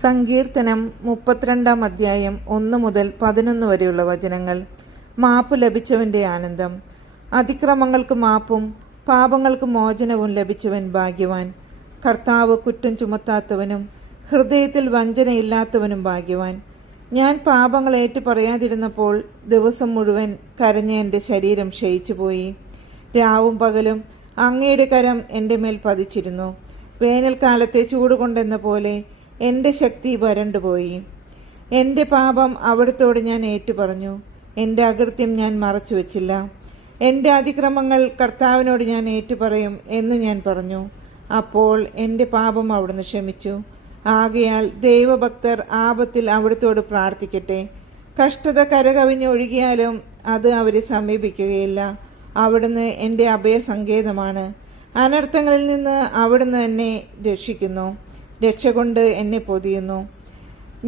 സങ്കീർത്തനം 32 അധ്യായം 1 മുതൽ 11 വരെയുള്ള വചനങ്ങൾ. മാപ്പ് ലഭിച്ചവൻ്റെ ആനന്ദം. അതിക്രമങ്ങൾക്ക് മാപ്പും പാപങ്ങൾക്ക് മോചനവും ലഭിച്ചവൻ ഭാഗ്യവാൻ. കർത്താവ് കുറ്റം ചുമത്താത്തവനും ഹൃദയത്തിൽ വഞ്ചനയില്ലാത്തവനും ഭാഗ്യവാൻ. ഞാൻ പാപങ്ങൾ ഏറ്റു പറയാതിരുന്നപ്പോൾ ദിവസം മുഴുവൻ കരഞ്ഞ എൻ്റെ ശരീരം ക്ഷയിച്ചുപോയി. രാവും പകലും അങ്ങയുടെ കരം എൻ്റെ മേൽ പതിച്ചിരുന്നു. വേനൽക്കാലത്തെ ചൂടുകൊണ്ടെന്ന പോലെ എൻ്റെ ശക്തി വരണ്ടുപോയി. എൻ്റെ പാപം അവിടുത്തോട് ഞാൻ ഏറ്റുപറഞ്ഞു. എൻ്റെ അകൃത്യം ഞാൻ മറച്ചു വച്ചില്ല. എൻ്റെ അതിക്രമങ്ങൾ കർത്താവിനോട് ഞാൻ ഏറ്റുപറയും എന്ന് ഞാൻ പറഞ്ഞു. അപ്പോൾ എൻ്റെ പാപം അവിടുന്ന് ക്ഷമിച്ചു. ആകയാൽ ദൈവഭക്തർ ആപത്തിൽ അവിടുത്തോട് പ്രാർത്ഥിക്കട്ടെ. കഷ്ടത കരകവിഞ്ഞൊഴുകിയാലും അത് അവരെ സമീപിക്കുകയില്ല. അവിടുന്ന് എൻ്റെ അഭയസങ്കേതമാണ്. അനർത്ഥങ്ങളിൽ നിന്ന് അവിടുന്ന് എന്നെ രക്ഷിക്കുന്നു. രക്ഷ കൊണ്ട് എന്നെ പൊതിയുന്നു.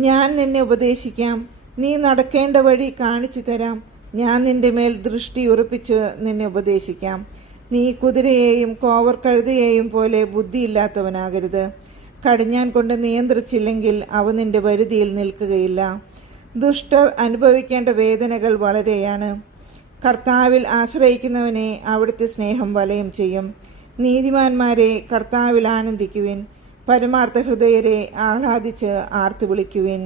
ഞാൻ നിന്നെ ഉപദേശിക്കാം, നീ നടക്കേണ്ട വഴി കാണിച്ചു തരാം. ഞാൻ നിന്റെ മേൽ ദൃഷ്ടി ഉറപ്പിച്ച് നിന്നെ ഉപദേശിക്കാം. നീ കുതിരയെയും കോവർ കഴുതയെയും പോലെ ബുദ്ധിയില്ലാത്തവനാകരുത്. കടിഞ്ഞാൻ കൊണ്ട് നിയന്ത്രിച്ചില്ലെങ്കിൽ അവ നിന്റെ വരുതിയിൽ നിൽക്കുകയില്ല. ദുഷ്ടർ അനുഭവിക്കേണ്ട വേദനകൾ വളരെയാണ്. കർത്താവിൽ ആശ്രയിക്കുന്നവനെ അവിടുത്തെ സ്നേഹം വലയം ചെയ്യും. നീതിമാന്മാരെ കർത്താവിൽ ആനന്ദിക്കുവിൻ. പരമാർത്ഥ ഹൃദയരെ ആഹ്ലാദിച്ച് ആർത്തു വിളിക്കുവിൻ.